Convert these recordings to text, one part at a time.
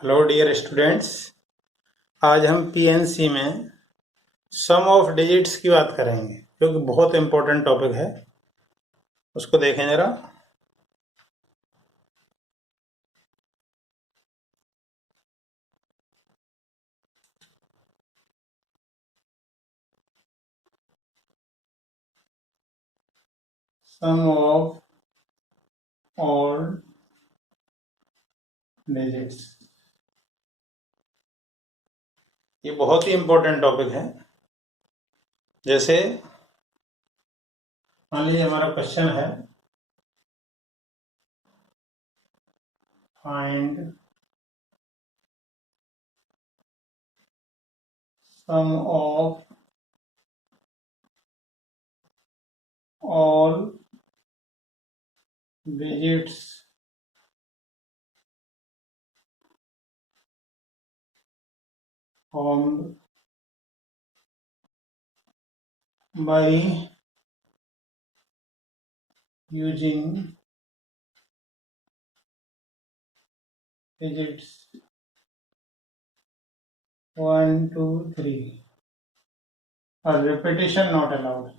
Hello dear students. आज हम PNC में सम ऑफ डिजिट्स की बात करेंगे जो कि बहुत इम्पोर्टेंट टॉपिक है। उसको देखें जरा। सम ऑफ ऑल डिजिट्स, ये बहुत ही इम्पोर्टेंट टॉपिक है। जैसे मान लीजिए हमारा क्वेश्चन है find sum of all digits formed by using digits 1, 2, 3 और repetition not allowed।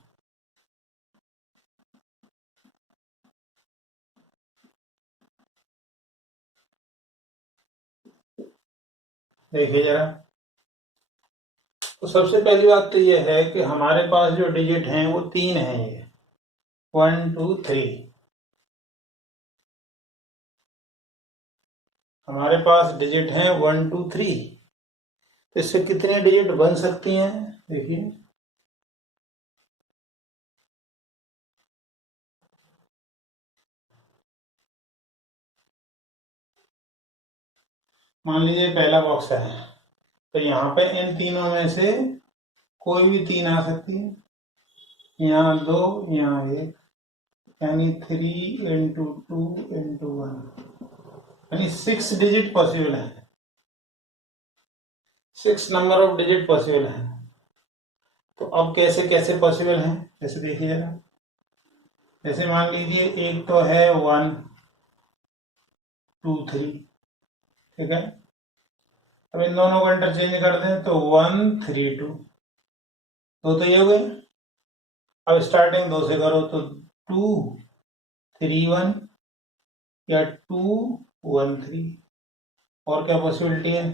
देखिए जरा, तो सबसे पहली बात तो यह है कि हमारे पास जो डिजिट हैं वो 3 हैं। ये 1, 2, 3 हमारे पास डिजिट हैं 1, 2, 3। तो इससे कितने डिजिट बन सकती हैं? देखिए, मान लीजिए पहला बॉक्स है, तो यहाँ पे इन तीनों में से कोई भी 3 आ सकती है। यहाँ 2, यहाँ 1, यानी 3 इंटू 2 इंटू 1, यानी 6 डिजिट पॉसिबल है। 6 नंबर ऑफ डिजिट पॉसिबल है। तो अब कैसे कैसे पॉसिबल है, जैसे देखिए जरा। जैसे मान लीजिए एक तो है 1, 2, 3, ठीक है। अब इन दोनों को इंटरचेंज कर दें तो 1, 3, 2, तो ये हो गए। अब स्टार्टिंग 2 से करो तो 2, 3, 1 या 2, 1, 3। और क्या पॉसिबिलिटी है?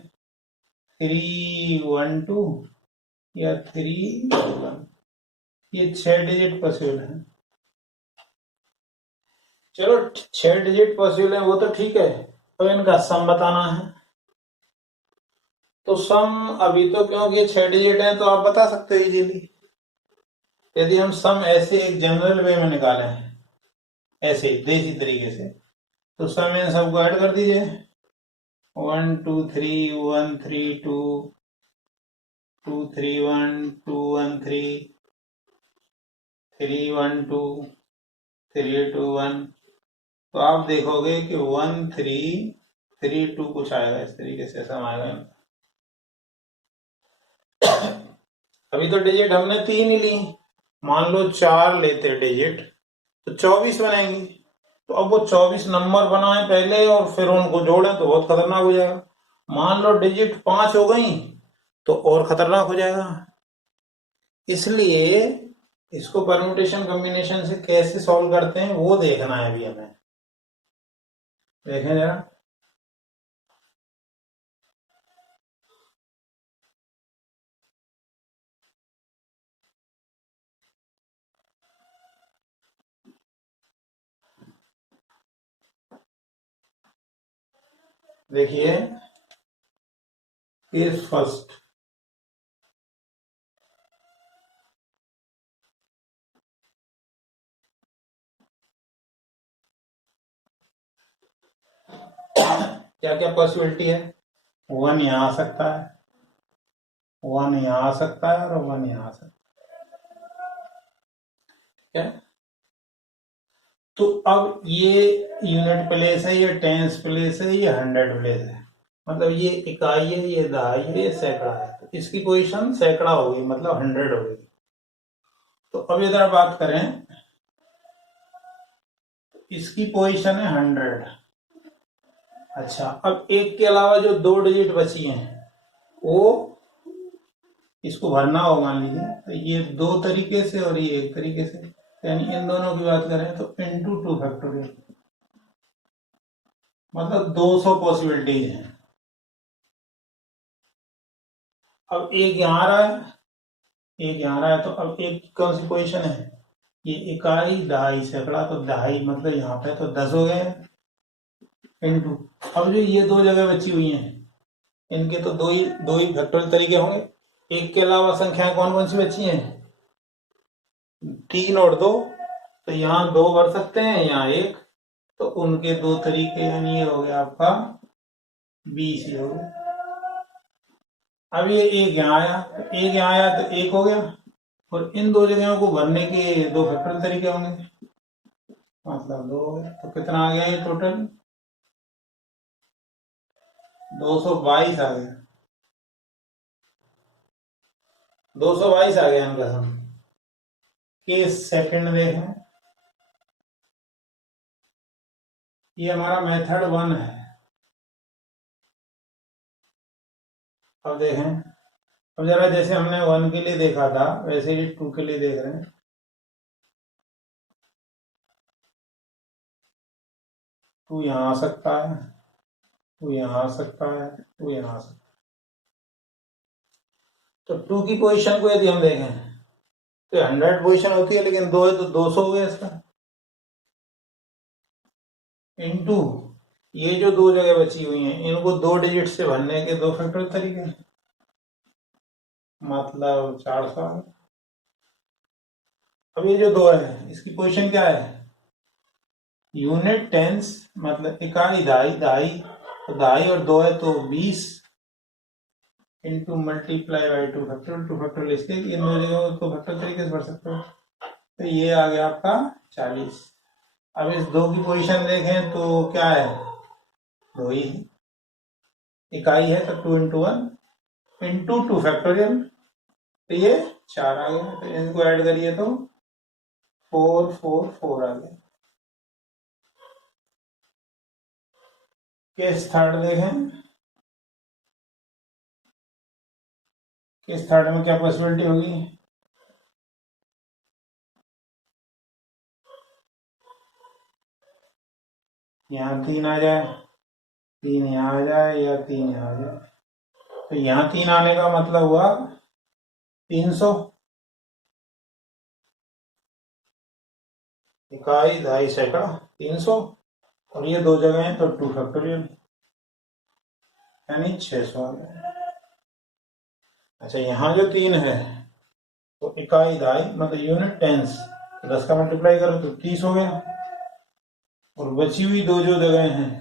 3, 1, 2 या 3, 1। ये 6 डिजिट पॉसिबल है। चलो 6 डिजिट पॉसिबल है वो तो ठीक है। अब इनका सम बताना है। तो सम अभी तो क्योंकि ये 6 डिजिट है तो आप बता सकते हो इजीली। यदि हम सम ऐसे एक जनरल वे में निकाले हैं, ऐसे देसी तरीके से, तो सम इन सबको ऐड कर दीजिए। 1, 2, 3, 1, 3, 2, 2, 3, 1, 2, 1, 3, 3, 1, 2, 3, 2, 1। तो आप देखोगे कि 1, 3, 3, 2 कुछ आएगा इस तरीके से सम आएगा। अभी तो डिजिट हमने 3 ही ली। मान लो 4 लेते डिजिट तो 24 बनेंगी। तो अब वो 24 नंबर बनाए पहले और फिर उनको जोड़ें तो बहुत खतरनाक हो जाएगा। मान लो डिजिट 5 हो गई तो और खतरनाक हो जाएगा। इसलिए इसको परम्यूटेशन कॉम्बिनेशन से कैसे सॉल्व करते हैं वो देखना है अभी हमें। देखें जरा। देखिए, इज फर्स्ट, क्या क्या पॉसिबिलिटी है? 1 यहां आ सकता है, 1 यहां आ सकता है और 1 यहां आ सकता है। तो अब ये यूनिट प्लेस है, ये टेंस प्लेस है, ये 100 प्लेस है। मतलब ये इकाई है, ये दहाई है, ये सैकड़ा है। तो इसकी पोजीशन सैकड़ा होगी, मतलब 100 होगी। तो अब इधर बात करें, इसकी पोजीशन है 100। अच्छा, अब एक के अलावा जो 2 डिजिट बची हैं वो इसको भरना हो, मान लीजिए, तो ये 2 तरीके से और ये 1 तरीके से, यानी इन दोनों की बात करें तो इंटू 2 फैक्टोरियल, मतलब 200 पॉसिबिलिटीज हैं। अब एक यहाँ आ रहा है, एक यहाँ आ रहा है, तो अब एक कौन सी पोजीशन है, ये इकाई दहाई सैकड़ा, तो दहाई मतलब यहाँ पे तो 10 हो गए इंटू, अब जो ये 2 जगह बची हुई हैं इनके तो दो ही फैक्टोरियल तरीके होंगे। एक के अलावा संख्याएं कौन कौन सी बची हैं, 3 और 2, तो यहाँ 2 भर सकते हैं, यहाँ 1, तो उनके 2 तरीके, यानी ये हो गया आपका 20 ही हो गया। अब ये एक यहाँ आया, तो एक यहाँ आया तो 1 हो गया, और इन 2 जगहों को भरने के 2 फैक्टोरियल तरीके होंगे, मतलब 2 हो गया, तो कितना आ गया ये टोटल, 222 आ गया, 222 आ गया इनका सम। के सेकंड देखें, ये हमारा मेथड 1 है। अब देखें, अब जरा जैसे हमने 1 के लिए देखा था वैसे ही 2 के लिए देख रहे हैं। 2 यहाँ आ सकता है, 2 यहाँ आ सकता है, 2 यहाँ आ सकता है। तो 2 की पोजीशन को यदि हम देखें तो 100 पोजीशन होती है, लेकिन 2 है तो 200 हो गया इसका, इनटू ये जो 2 जगह बची हुई हैं इनको 2 डिजिट से भरने के 2 फैक्टोरियल तरीके, मतलब 400। अब ये जो 2 है इसकी पोजीशन क्या है, यूनिट टेंस, मतलब इकाई दहाई, दहाई तो दहाई और 2 है तो 20 into multiply by 2 factorial, 2 factorial, इसके इन दो जगहों को फैक्टोरियल तरीके से भर सकते हो, तो ये आ गया आपका 40। अब इस 2 की पोजीशन देखें तो क्या है, 2 ही है, इकाई है तो 2 इंटू 1 इंटू 2 फैक्टोरियल, तो ये 4 आ गया, तो इनको ऐड करिए तो 4 4 4 आ गया। केस थर्ड देखें, केस थर्ड में क्या पॉसिबिलिटी होगी, यहाँ 3 आ जाए, 3 यहाँ आ जाए, या 3 यहाँ आ जाए, तो यहाँ 3 आने का मतलब हुआ 300, इकाई दहाई सैकड़ा 300, और ये 2 जगह हैं तो 2 फैक्टोरियल, यानी 600 आ गया। अच्छा, यहाँ जो 3 है तो इकाई दहाई मतलब यूनिट टेंस, 10 का मल्टीप्लाई करो तो 30 हो गया, और बची हुई 2 जो जगह हैं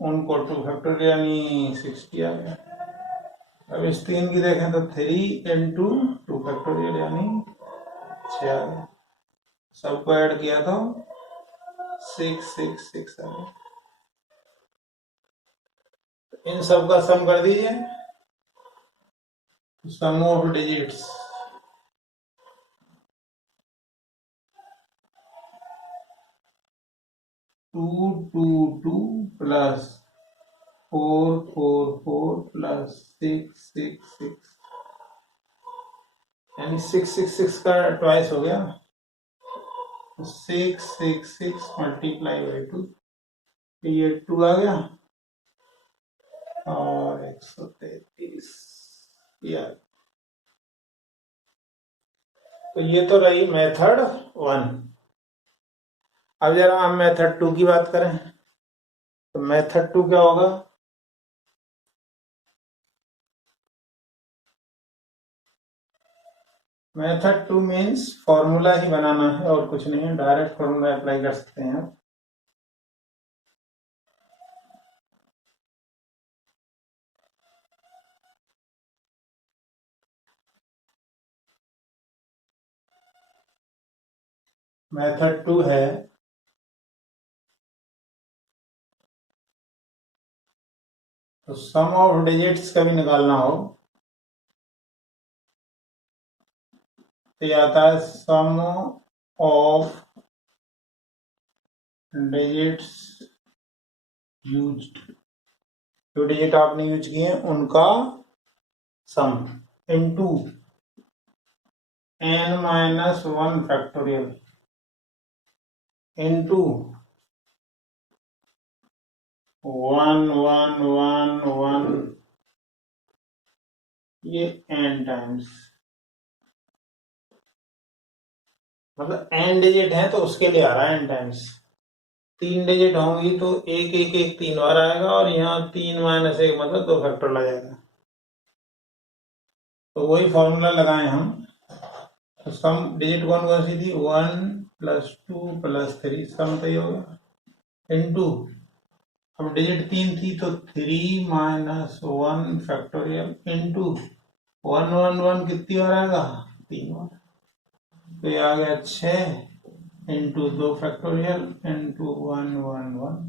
उनको 2 फैक्टोरियल यानी 60 आ गया। अब इस 3 की देखें तो 3 इंटू 2 फैक्टोरियल यानी 6 आ गया, सबको ऐड किया तो 6 आ गया। इन सब का सम कर दीजिए, सम ऑफ डिजिट्स 2 2 2 प्लस 4 4 4 प्लस 6 6 6, यानी 6 6 6 का ट्वाइस हो गया, 6 6 6 मल्टीप्लाई बाई 2, ये 2 आ गया, और 133 यार। तो ये तो रही मेथड 1। अब जरा हम मेथड 2 की बात करें, तो मेथड 2 क्या होगा, मेथड 2 मीन्स फॉर्मूला ही बनाना है और कुछ नहीं है, डायरेक्ट फॉर्मूला अप्लाई कर सकते हैं आप। मेथड 2 है, तो सम ऑफ डिजिट्स कभी निकालना हो तो ये आता है सम ऑफ डिजिट्स यूज्ड, जो डिजिट आपने यूज किए हैं उनका सम इनटू n-1 फैक्टोरियल इनटू 1 1 1 1 ये n टाइम्स, मतलब n डिजिट है तो उसके लिए आ रहा है n टाइम्स। 3 डिजिट होंगी तो एक एक एक 3 बार आएगा और यहाँ 3 माइनस 1 मतलब 2 फैक्टर लग जाएगा। तो वही फॉर्मूला लगाए हम। तो सम डिजिट कौन कौन सी थी, 1 प्लस 2 प्लस 3, सम तो ये हो गया इनटू, अब डिजिट 3 थी तो 3 माइनस 1 फैक्टोरियल इनटू 1 1 1 कितनी बार आएगा, 3 बार, तो ये आ गया 6 इंटू 2 फैक्टोरियल इंटू 1 1 1,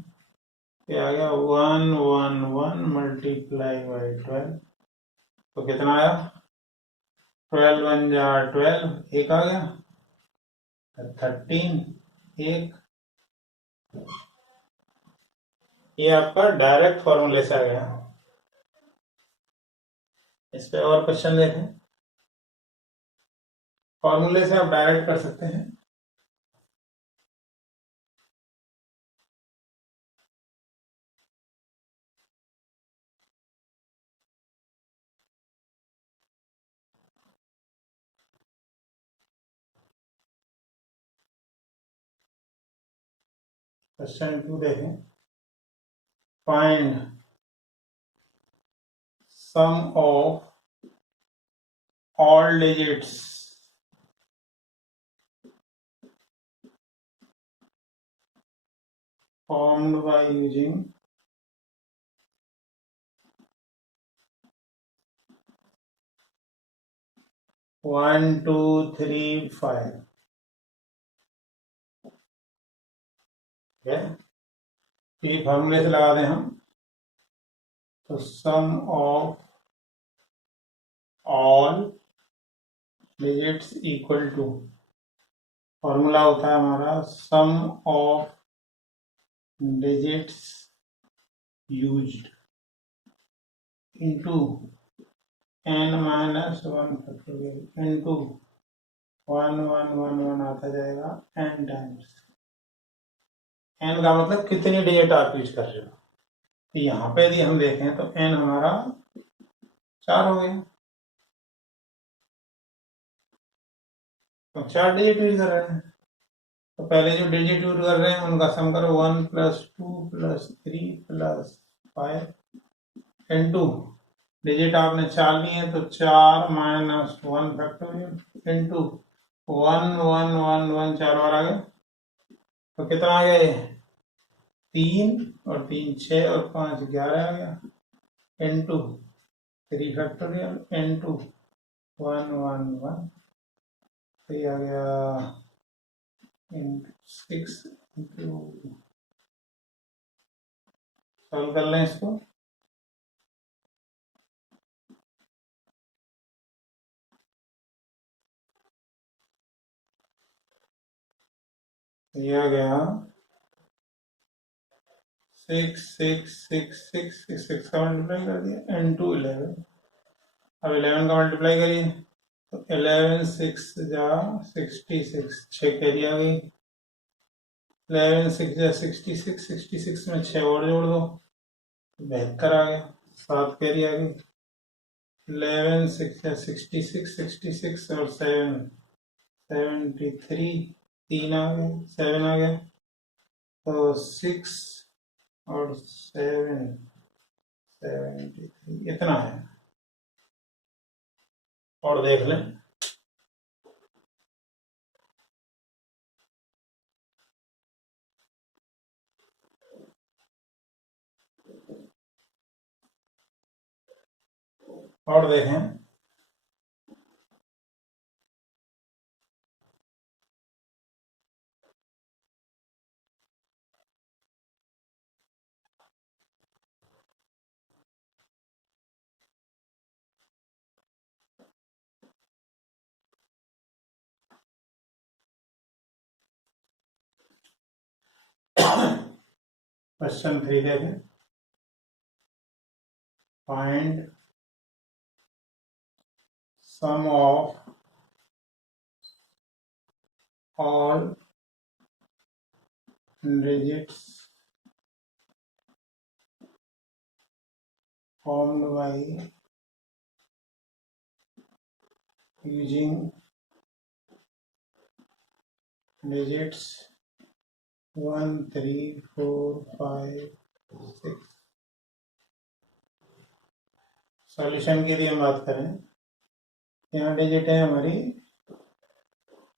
ये आ गया 1 1 1 मल्टीप्लाई बाई 12, तो कितना आया 12 1 जा 12, एक आ गया 13, एक, ये आपका डायरेक्ट फॉर्मूले से आ गया। इस पे और क्वेश्चन देखें, फॉर्मूले से आप डायरेक्ट कर सकते हैं। क्वेश्चन 2 देखें, find sum of all digits formed by using one two three five, ये फॉर्मूले से लगा दें हम, तो sum of all digits equal to, formula होता है हमारा sum of digits used into n-1 factorial into 1 1 1 1 आता जाएगा n टाइम्स। n का मतलब कितनी डिजिट आप यूज कर रहे हो, तो यहाँ पे यदि हम देखें तो n हमारा 4 हो गया, तो 4 डिजिट यूज कर रहे हैं। तो पहले जो डिजिट यूज कर रहे हैं उनका सम करो, 1 plus 2 plus 3 plus 5 into, digit आपने 4 लिए हैं तो 4 माइनस 1 फैक्टोरियल इंटू 1 1 1 1 4 बार आ गया, तो कितना आ गया, 3 और 3 6 और 5 11 आ गया इंटू 3 फैक्टोरियल इंटू 1 1 1, तो ये आ गया इंटू 6 इंटू, सॉल्व कर लें इसको, ये आ गया 6 6 6 6 6 का मल्टीप्लाई कर दिया इंटू 11, अब 11 का मल्टीप्लाई करिए तो 11 6 जा 66, 6 कैरी आ गई, 11 6 जा 66, 66 में 6 और जोड़ दो 72 आ गया, 7 कैरी आ गई, 11 6 जा 66, 66 और 7 73, 3 आ गए, 7 आ गया, तो 6 और 7 73 इतना है। और देख लें, और देखें, क्वेश्चन 3 देखें, find sum of all digits formed by using digits 1, 3, 4, 5, 6। Solution के लिए हम बात करें, यहाँ डिजिट है हमारी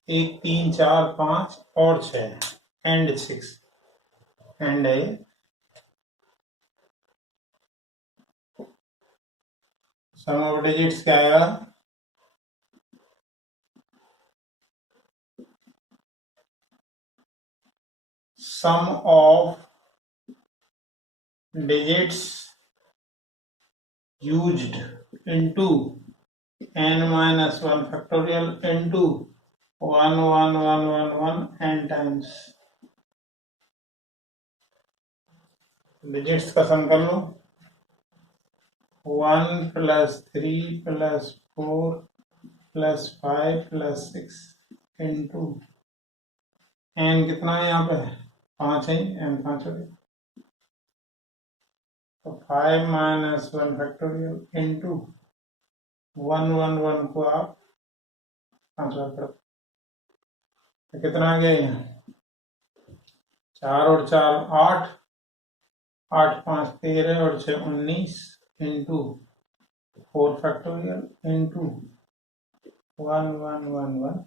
1, 3, 4, 5 और 6 एंड 6 एंड है। सम ऑफ डिजिट्स क्या आएगा? Sum of digits used into n-1 factorial into 1 1 1 1 1 n times। Digits का सम कर लो, 1 + 3 + 4 + 5 + 6 इंटू n कितना है यहाँ पे? 5 है, n 5 हो गया, तो 5 - 1 फैक्टोरियल इंटू 1 1 1 को आप 5 बार करो तो कितना आ गया यहाँ? 4 और 4 8, 8 5 13 और 6 19 इंटू 4 फैक्टोरियल इंटू 1 1 1 1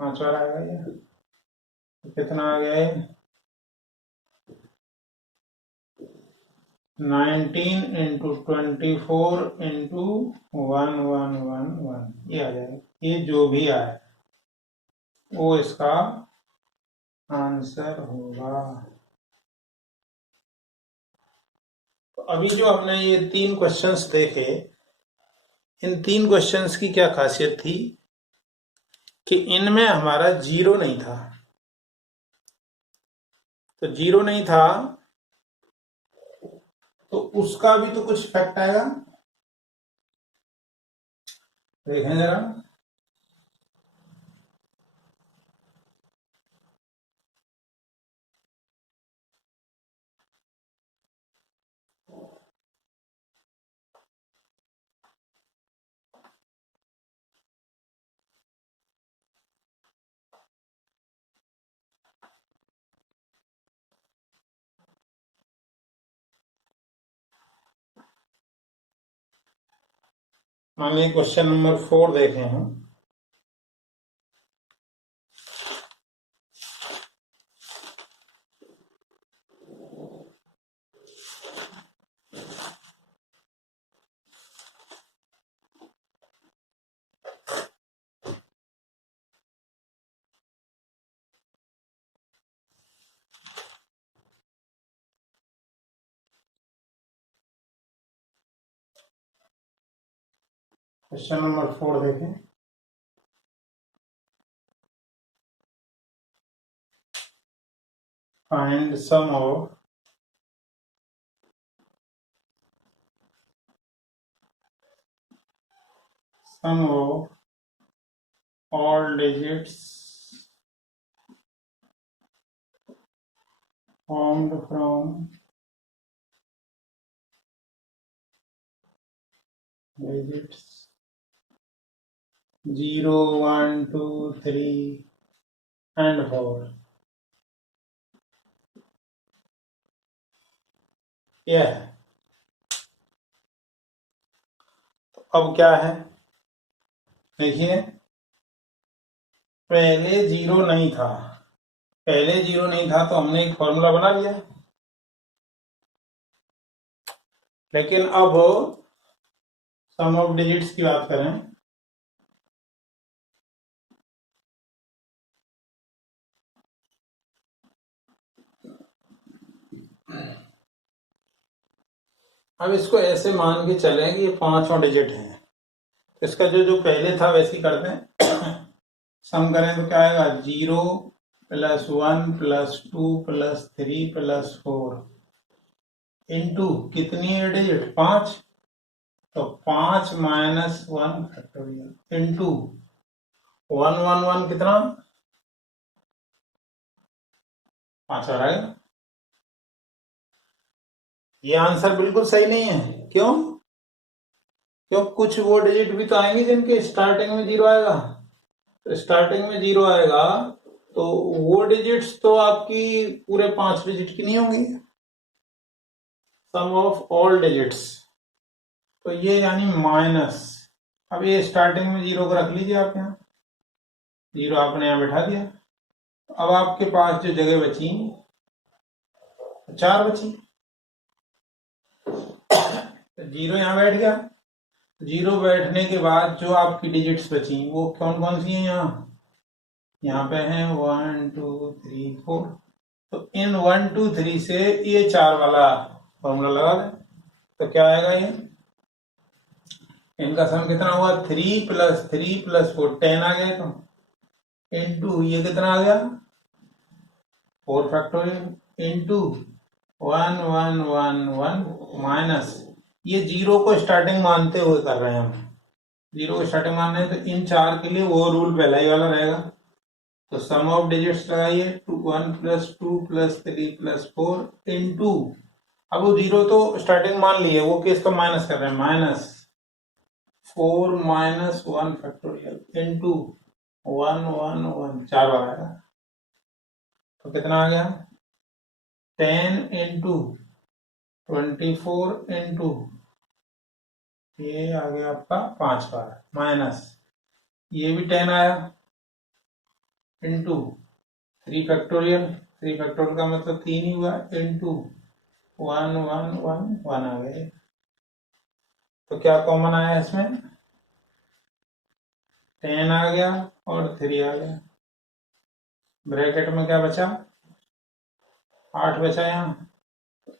5 बार आएगा ये, तो कितना आ गया ये? 19 इंटू 24 इंटू 1 1 1 1 ये आ जाएगा। ये जो भी आए वो इसका आंसर होगा। तो अभी जो हमने ये 3 क्वेश्चंस देखे, इन 3 क्वेश्चंस की क्या खासियत थी कि इनमें हमारा 0 नहीं था। तो 0 नहीं था तो उसका भी तो कुछ फैक्ट आएगा, देखें जरा। मान लीजिए क्वेश्चन नंबर 4 देखें हम। क्वेश्चन नंबर 4 देखें। Find sum of all digits formed from digits 0 1 2 3 and 4। यह है। तो अब क्या है, देखिए पहले 0 नहीं था, पहले 0 नहीं था तो हमने एक फॉर्मूला बना लिया, लेकिन अब सम ऑफ डिजिट्स की बात करें अब इसको ऐसे मान के चलें कि ये 5वां डिजिट है, तो इसका जो पहले था वैसे ही करते हैं। सम करें तो क्या आएगा? 0 + 1 + 2 + 3 + 4 इंटू कितनी है डिजिट 5, तो 5 माइनस 1 फैक्टोरियल इंटू 111 कितना 5 आ गया। ये आंसर बिल्कुल सही नहीं है। क्यों? क्यों कुछ वो डिजिट भी तो आएंगे जिनके स्टार्टिंग में 0 आएगा। तो स्टार्टिंग में 0 आएगा तो वो डिजिट्स तो आपकी पूरे 5 डिजिट की नहीं होंगी। सम ऑफ ऑल डिजिट्स, तो ये यानी माइनस। अब ये स्टार्टिंग में 0 को रख लीजिए आप यहाँ, 0 आपने यहाँ बैठा दिया। अब आपके पास जो जगह बची 4 बची, तो 0 यहाँ बैठ गया। 0 बैठने के बाद जो आपकी डिजिट्स बची वो कौन कौन सी हैं यहाँ पे हैं 1 2 3 4। तो इन 1 2 3 से ये 4 वाला फॉर्मूला लगा दें, तो क्या आएगा ये इनका सम कितना हुआ 3 + 3 + 4 10 आ गया। तो इंटू ये कितना आ गया 4 फैक्टोरियल इंटू 1 1 1 1 माइनस ये 0 को स्टार्टिंग मानते हुए कर रहे हैं हम। 0 को स्टार्टिंग मान रहे हैं तो इन 4 के लिए वो रूल पहला ही वाला रहेगा। तो सम ऑफ डिजिट्स लगाइए 1 + 2 + 3 + 4 इंटू, अब वो 0 तो स्टार्टिंग मान लिए, वो केस का माइनस कर रहे हैं, माइनस 4 माइनस 1 फैक्टोरियल इंटू 1 1 1 4 बार आएगा। तो कितना आ गया 10 इंटू 24 इंटू ये आ गया आपका 5 बार माइनस ये भी 10 आया इंटू 3 फैक्टोरियल, 3 फैक्टोरियल का मतलब 3 ही हुआ इंटू 1 1 1 1 आ गए। तो क्या कॉमन आया इसमें 10 आ गया और 3 आ गया। ब्रैकेट में क्या बचा 8 बचा यहाँ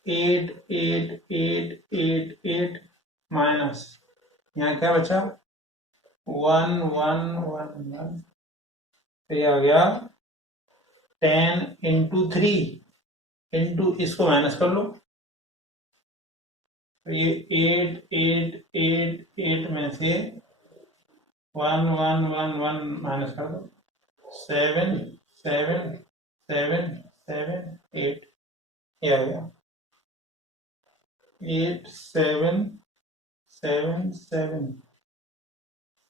8 8 8 8 8 माइनस यहाँ क्या बचा 1 1 1 1। तो ये आ गया 10 इंटू 3 इंटू इसको माइनस कर लो। तो ये 8 8 8 8 में से 1 1 1 1 माइनस कर दो 7 7 7 7 8 ये आ गया 8 7 7 7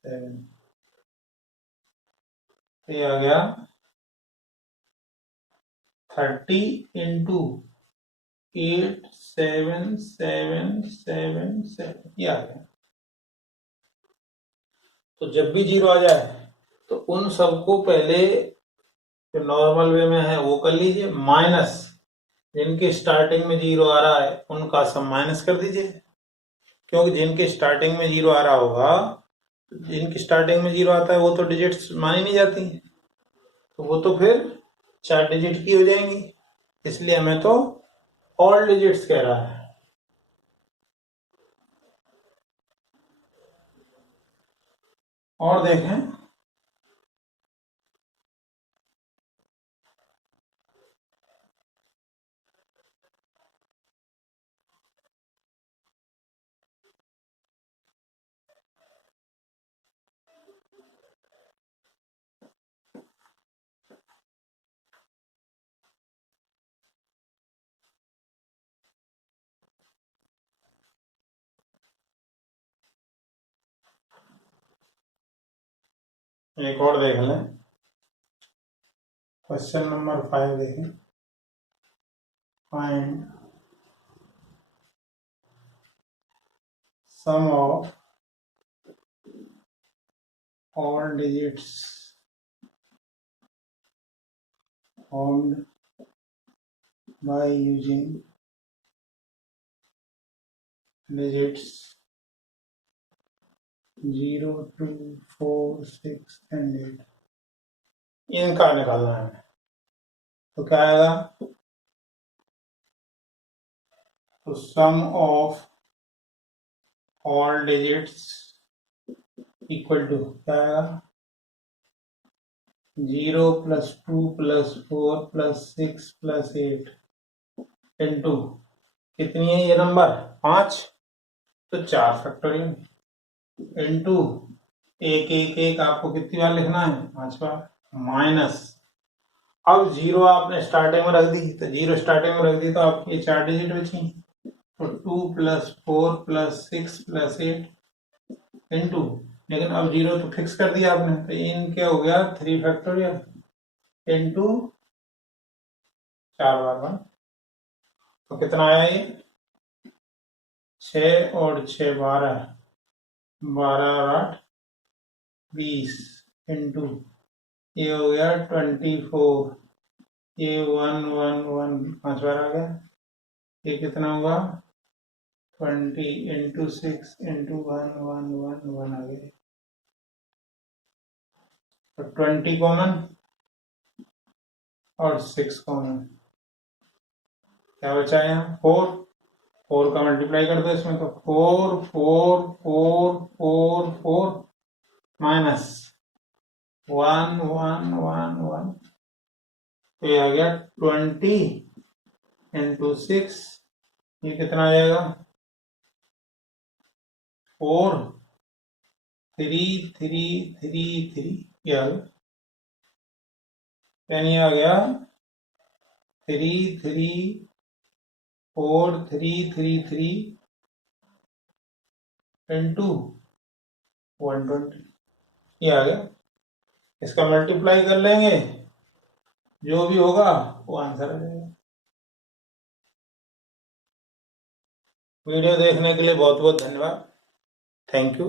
7। ये आ गया 30 इंटू 8 7 7 7 7 ये आ गया। तो जब भी 0 आ जाए तो उन सबको पहले जो नॉर्मल वे में है वो कर लीजिए, माइनस जिनके स्टार्टिंग में 0 आ रहा है उनका सब माइनस कर दीजिए। क्योंकि जिनके स्टार्टिंग में 0 आ रहा होगा, जिनकी स्टार्टिंग में 0 आता है वो तो डिजिट्स मानी नहीं जाती, तो वो तो फिर 4 डिजिट की हो जाएंगी। इसलिए हमें तो ऑल डिजिट्स कह रहा है। और देखें एक और देख लें, क्वेश्चन नंबर 5 देखें। Find sum of all digits formed by using digits 0 2 4 6 and 8 इनका निकालना है। तो क्या आएगा, तो sum of all digits equal to क्या आएगा 0 + 2 + 4 + 6 + 8 इंटू कितनी है ये नंबर 5, तो 4 फैक्टोरियल इंटू एक एक एक आपको कितनी बार लिखना है 5 बार माइनस। अब 0 आपने स्टार्टिंग में रख दी, तो 0 स्टार्टिंग में रख दी तो आपकी 4 डिजिट बची, तो 2 + 4 + 6 + 8 इंटू, लेकिन अब 0 तो फिक्स कर दिया आपने, तो इन क्या हो गया 3 फैक्टोरियल इंटू 4 बार 1, तो कितना आया ये 6 और 6 12, 12 और 8 20 इंटू ये हो गया 24, ये 1 1 1 5 बार आ गया, ये कितना होगा 20 इंटू 6 इंटू 1 1 1 1 आ गया, तो 20 कॉमन और 6 कॉमन, क्या बचा है यहाँ 4 का मल्टीप्लाई कर दो इसमें, तो 4 4 4 4 4 माइनस 1 1 1 1, तो ये आ गया 20 इंटू 6, ये कितना आ जाएगा 4 3 3 3 3, ये आ गया, यानी आ गया 3 3 4 3 3 3 इंटू 120, ये आ गया। इसका मल्टीप्लाई कर लेंगे, जो भी होगा वो आंसर आ जाएगा। वीडियो देखने के लिए बहुत बहुत धन्यवाद। Thank you.